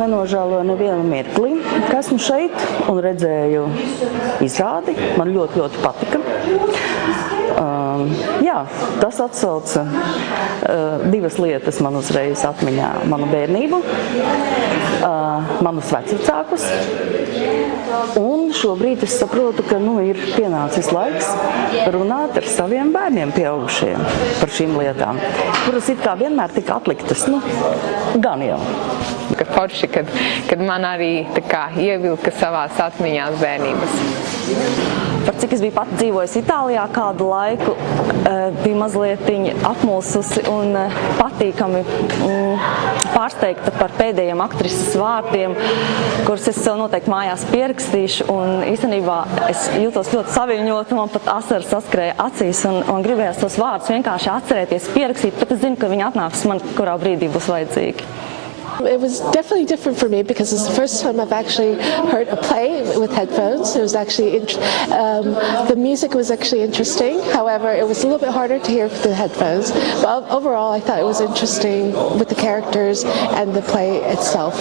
nenožēloju nevienu mirkli, ka esmu šeit un redzēju izrādi. Man ļoti, ļoti patika. Jā, tas atsauca divas lietas man uzreiz atmiņā. Manu bērnību, manus vecvecākus. Un šobrīd es saprotu, ka ir pienācis laiks runāt ar saviem bērniem pieaugušiem par šīm lietām, kuras it kā vienmēr tika atliktas, gan jau. Forši, kad man arī tā kā ievilka savās atmiņās bērnības. Par cik es biju pat dzīvojusi Itālijā kādu laiku, bija mazliet apmulsusi un patīkami pārsteigta par pēdējiem aktrises vārdiem, kurus es sev noteikti mājās pierakstīšu. Un īstenībā es jūtos ļoti saviņot, man pat asaras saskrēja acīs un gribējās tos vārdus vienkārši atcerēties, pierakstīt, bet es zinu, ka viņi atnāks man, kurā brīdī būs vajadzīgi. It was definitely different for me because it's the first time I've actually heard a play with headphones. It was actually the music was actually interesting. However, it was a little bit harder to hear with the headphones. But overall, I thought it was interesting with the characters and the play itself.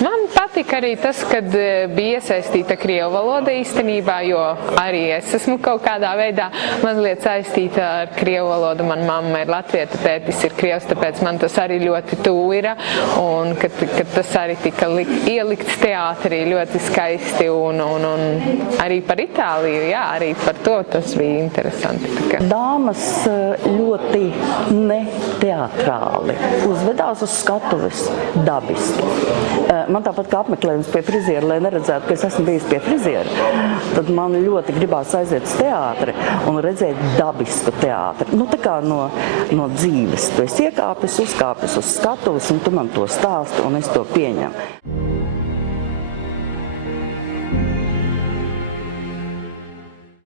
Man patika arī tas, kad bija iesaistīta krievu valoda īstenībā, jo arī es esmu kaut kādā veidā mazliet saistīta ar krievu valodu. Man mamma ir latvieta, tētis ir krievs, tāpēc man tas arī ļoti tuvu ir. Un kad tas arī tika ielikts teātrī ļoti skaisti un arī par Itāliju, jā, arī par to tas bija interesanti. Dāmas ļoti neteatrāli uzvedās uz skatuves dabiski. Man tāpat kā apmeklējums pie friziera, lai neredzētu, ka es esmu bijis pie friziera, tad man ļoti gribās aiziet uz teātri un redzēt dabisku teātri. Tā kā no dzīves. Tu esi iekāpis, uzkāpis uz skatuves un tu man to stāsti un es to pieņemu.